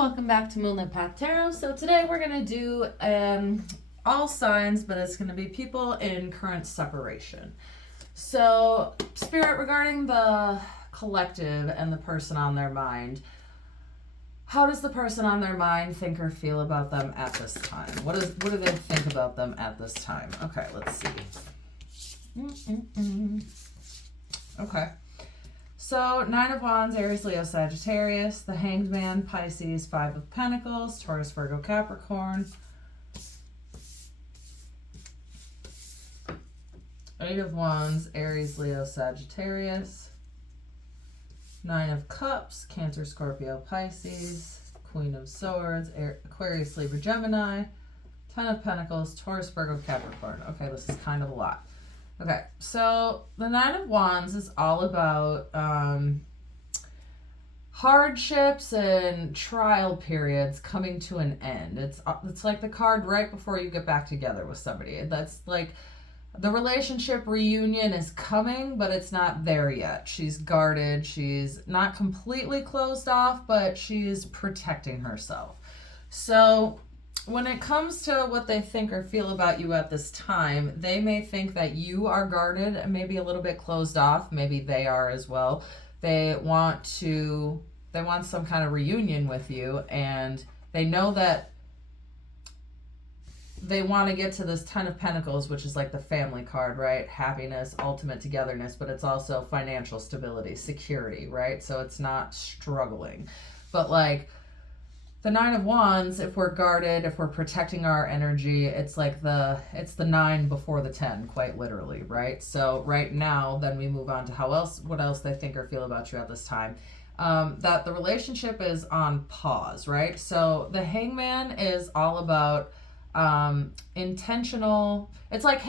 welcome back to Moonlit Path Tarot. So today we're going to do all signs, but it's going to be people in current separation. So Spirit, regarding the collective and the person on their mind, how does the person on their mind think or feel about them at this time? What do they think about them at this time? Okay, let's see. Okay. So, Nine of Wands, Aries, Leo, Sagittarius, the Hanged Man, Pisces, Five of Pentacles, Taurus, Virgo, Capricorn, Eight of Wands, Aries, Leo, Sagittarius, Nine of Cups, Cancer, Scorpio, Pisces, Queen of Swords, Aquarius, Libra, Gemini, Ten of Pentacles, Taurus, Virgo, Capricorn. Okay, this is kind of a lot. Okay, so the Nine of Wands is all about hardships and trial periods coming to an end. It's like the card right before you get back together with somebody. That's like the relationship reunion is coming, but it's not there yet. She's guarded. She's not completely closed off, but she's protecting herself. So when it comes to what they think or feel about you at this time, they may think that you are guarded and maybe a little bit closed off. Maybe they are as well. They want some kind of reunion with you, and they know that they want to get to this Ten of Pentacles, which is like the family card, right? Happiness, ultimate togetherness, but it's also financial stability, security, right? So it's not struggling. But like the Nine of Wands, if we're guarded, if we're protecting our energy, it's the 9 before the 10, quite literally, right? So right now, then we move on to what else they think or feel about you at this time. That the relationship is on pause, right? So the Hangman is all about intentional. It's like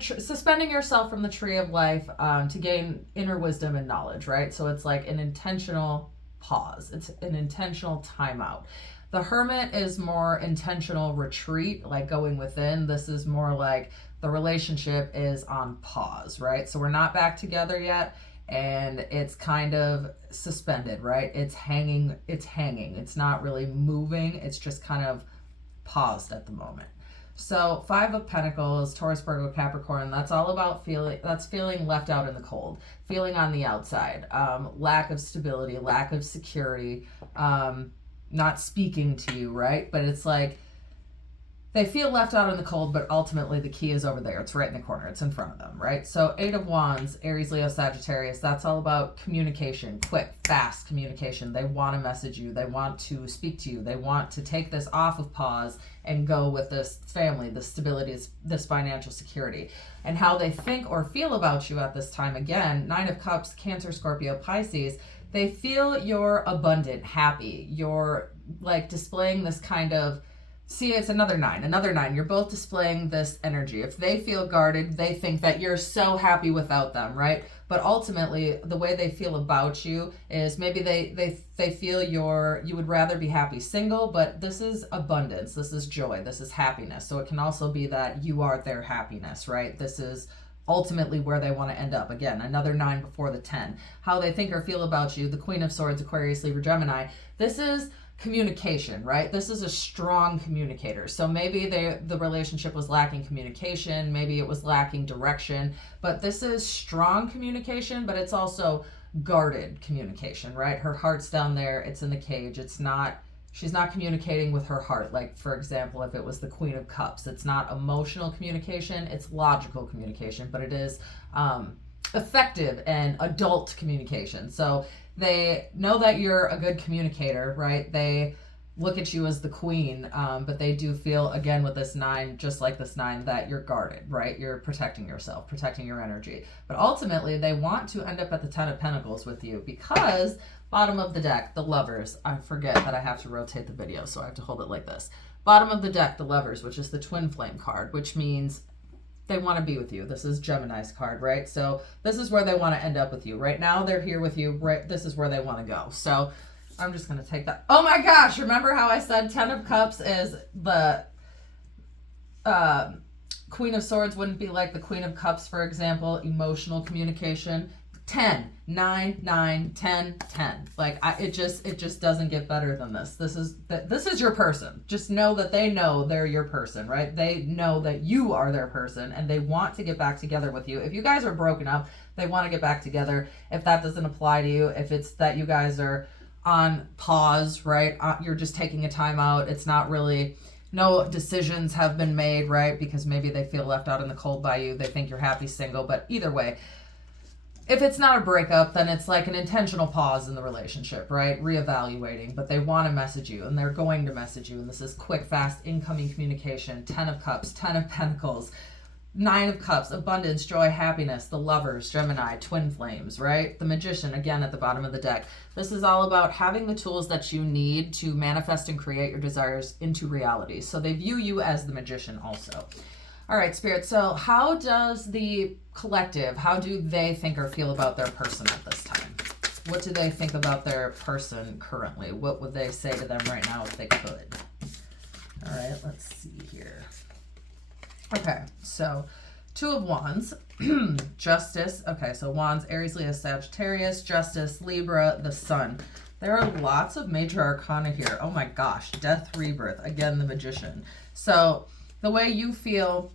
suspending yourself from the tree of life to gain inner wisdom and knowledge, right? So it's like an intentional pause. It's an intentional timeout. The Hermit is more intentional retreat, like going within. This is more like the relationship is on pause, right? So we're not back together yet, and it's kind of suspended, right? It's hanging. It's not really moving. It's just kind of paused at the moment. So Five of Pentacles, Taurus, Virgo, Capricorn, that's all about feeling left out in the cold, feeling on the outside, lack of stability, lack of security, not speaking to you, right? But it's like they feel left out in the cold, but ultimately the key is over there. It's right in the corner. It's in front of them, right? So Eight of Wands, Aries, Leo, Sagittarius, that's all about communication, quick, fast communication. They want to message you. They want to speak to you. They want to take this off of pause and go with this family, this stability, this financial security. And how they think or feel about you at this time, again, Nine of Cups, Cancer, Scorpio, Pisces, they feel you're abundant, happy. You're like displaying this kind of, see, it's another nine. You're both displaying this energy. If they feel guarded, they think that you're so happy without them, right? But ultimately, the way they feel about you is maybe they feel you would rather be happy single, but this is abundance. This is joy. This is happiness. So it can also be that you are their happiness, right? This is ultimately where they want to end up. Again, another 9 before the 10. How they think or feel about you, the Queen of Swords, Aquarius, Libra, Gemini. This is communication, right? This is a strong communicator. So maybe the relationship was lacking communication, maybe it was lacking direction, but this is strong communication, but it's also guarded communication, right? Her heart's down there, it's in the cage. She's not communicating with her heart. Like, for example, if it was the Queen of Cups, it's not emotional communication, it's logical communication, but it is effective and adult communication. So they know that you're a good communicator, right? They look at you as the queen, but they do feel, again, with this 9, just like this 9, that you're guarded, right? You're protecting yourself, protecting your energy. But ultimately, they want to end up at the Ten of Pentacles with you because bottom of the deck, the Lovers. I forget that I have to rotate the video, so I have to hold it like this. Bottom of the deck, the Lovers, which is the Twinflame card, which means they want to be with you. This is Gemini's card, right? So this is where they want to end up with you. Right now, they're here with you. Right, this is where they want to go. So I'm just going to take that. Oh my gosh, remember how I said 10 of Cups is the Queen of Swords wouldn't be like the Queen of Cups, for example, emotional communication. 10, 9, 9, 10, 10. Like it just doesn't get better than this. This is your person. Just know that they know they're your person, right? They know that you are their person and they want to get back together with you. If you guys are broken up, they want to get back together. If that doesn't apply to you, if it's that you guys are on pause, right? You're just taking a time out. It's not really, no decisions have been made, right? Because maybe they feel left out in the cold by you. They think you're happy single, but either way, if it's not a breakup, then it's like an intentional pause in the relationship, right? Reevaluating, but they want to message you and they're going to message you. And this is quick, fast, incoming communication. 10 of Cups, 10 of Pentacles, 9 of Cups, abundance, joy, happiness, the Lovers, Gemini, Twin Flames, right? The Magician, again, at the bottom of the deck. This is all about having the tools that you need to manifest and create your desires into reality. So they view you as the Magician also. All right, Spirit. So how does the collective, how do they think or feel about their person at this time? What do they think about their person currently? What would they say to them right now if they could? All right, let's see here. Okay, so 2 of Wands, Justice. Okay, so Wands, Aries, Leo, Sagittarius, Justice, Libra, the Sun. There are lots of major arcana here. Oh my gosh, Death, Rebirth, again, the Magician. So the way you feel,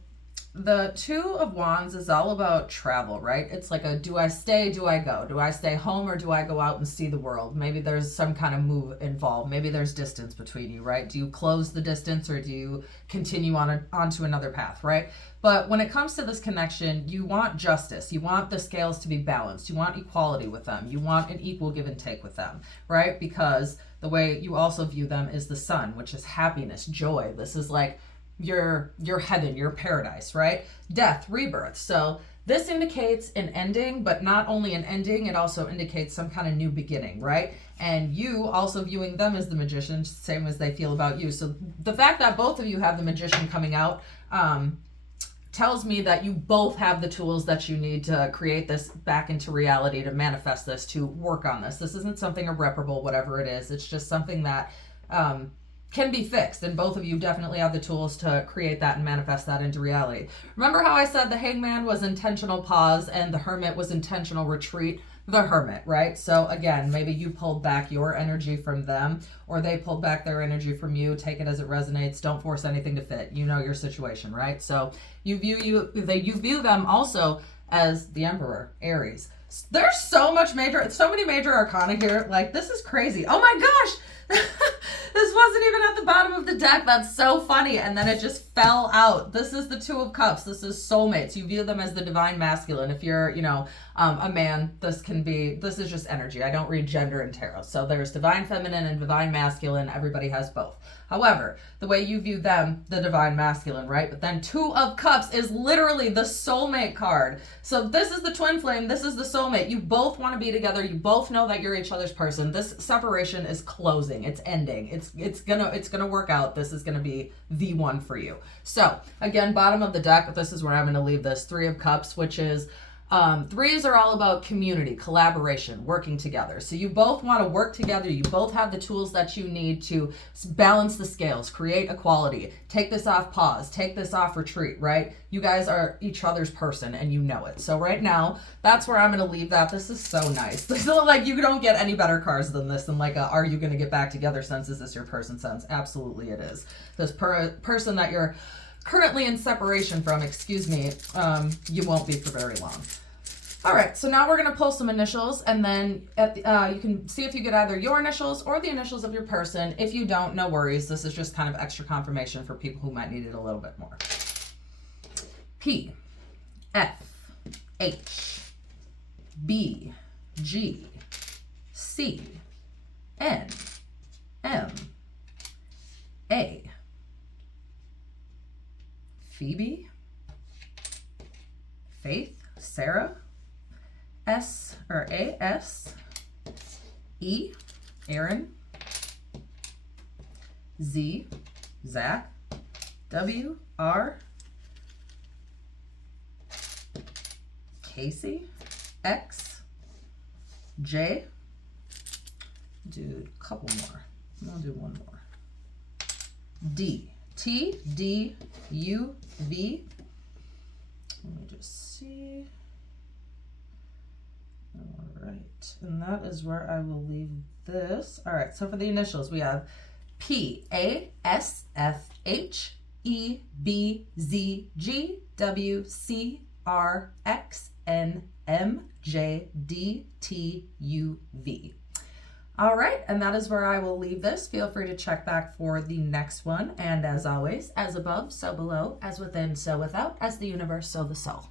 the 2 of Wands is all about travel, right? It's like a, do I stay, do I go? Do I stay home or do I go out and see the world? Maybe there's some kind of move involved. Maybe there's distance between you, right? Do you close the distance or do you continue onto another path, right? But when it comes to this connection, you want justice. You want the scales to be balanced. You want equality with them. You want an equal give and take with them, right? Because the way you also view them is the Sun, which is happiness, joy. This is like your heaven, your paradise, right? Death, rebirth. So this indicates an ending, but not only an ending, it also indicates some kind of new beginning, right? And you also viewing them as the Magician, same as they feel about you. So the fact that both of you have the Magician coming out tells me that you both have the tools that you need to create this back into reality, to manifest this, to work on this. This isn't something irreparable, whatever it is. It's just something that can be fixed, and both of you definitely have the tools to create that and manifest that into reality. Remember how I said the Hangman was intentional pause and the Hermit was intentional retreat? The Hermit, right? So again, maybe you pulled back your energy from them or they pulled back their energy from you. Take it as it resonates. Don't force anything to fit. You know your situation, right? So you view them also as the Emperor, Aries. There's so many major arcana here. Like, this is crazy. Oh my gosh. This wasn't even at the bottom of the deck. That's so funny. And then it just fell out. This is the 2 of Cups. This is soulmates. You view them as the divine masculine. If you're, a man, this is just energy. I don't read gender in tarot. So there's divine feminine and divine masculine. Everybody has both. However, the way you view them, the divine masculine, right? But then 2 of Cups is literally the soulmate card. So this is the twin flame. This is the soulmate. You both want to be together. You both know that you're each other's person. This separation is closing. It's ending. It's gonna work out. This is gonna be the one for you. So again, bottom of the deck, this is where I'm gonna leave this 3 of Cups, which is 3s are all about community, collaboration, working together. So you both want to work together. You both have the tools that you need to balance the scales, create equality, take this off pause, take this off retreat, right? You guys are each other's person and you know it. So right now, that's where I'm going to leave that. This is so nice. This is like, you don't get any better cards than this, than like a, are you going to get back together sense? Is this your person sense? Absolutely it is. This person that you're currently in separation from, you won't be for very long. All right, so now we're going to pull some initials, and then you can see if you get either your initials or the initials of your person. If you don't, no worries. This is just kind of extra confirmation for people who might need it a little bit more. P, F, H, B, G, C, N, M, A, Phoebe, Faith, Sarah, A-S, E, Aaron, Z, Zach, W, R, Casey, X, J, do a couple more. I'll do one more. D, T, D, U, V. Let me just see. All right, and that is where I will leave this. All right, so for the initials, we have P A S F H E B Z G W C R X N M J D T U V. All right, and that is where I will leave this. Feel free to check back for the next one. And as always, as above, so below, as within, so without, as the universe, so the soul.